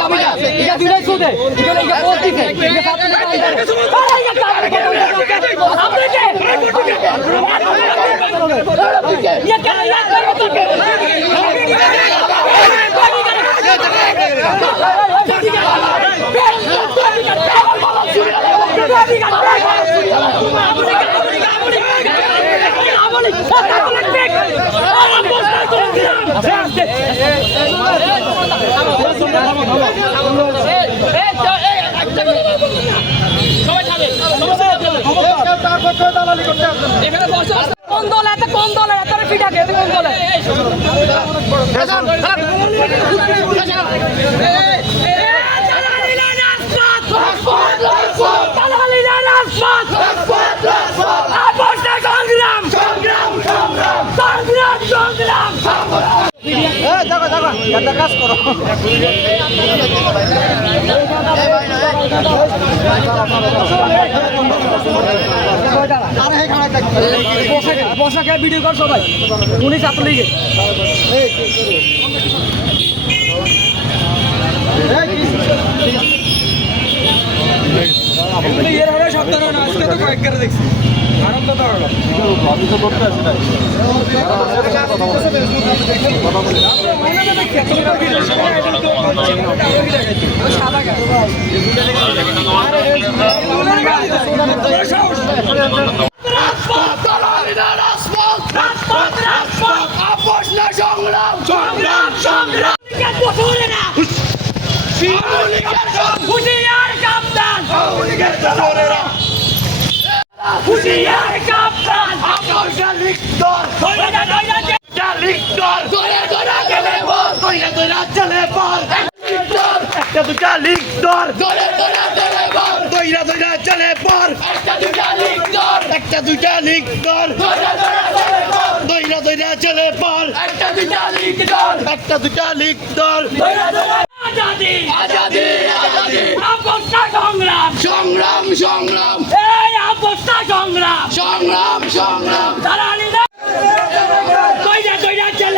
সবাই এটা দুইটাই সুদে এটা এটা এটা আরে এটা কোন দল এত কোন দল এত পিঠা খেতে কোন দলে বসাকে ভিডিও কর সবাই উনি ছাত্রলীগে এর শব্দ না আজকে তো কয়েকবার দেখছি আনন্দ তো হলো হুশিয়ার কাপ্তান হুশিয়ার কাপ্তান আপনার লিখতর একটা দুটা লিখতর দইরা দইরা দইরা চলে বল একটা দুটা দুটা লিখতর দইরা দইরা চলে একটা দুটা দইরা দইরা আজাদি আজাদি সংগ্রাম। সংগ্রাম পোস্তা সংগ্রাম। সংগ্রাম সংগ্রাম। তারা আলিদা কইরা কইরা চলে।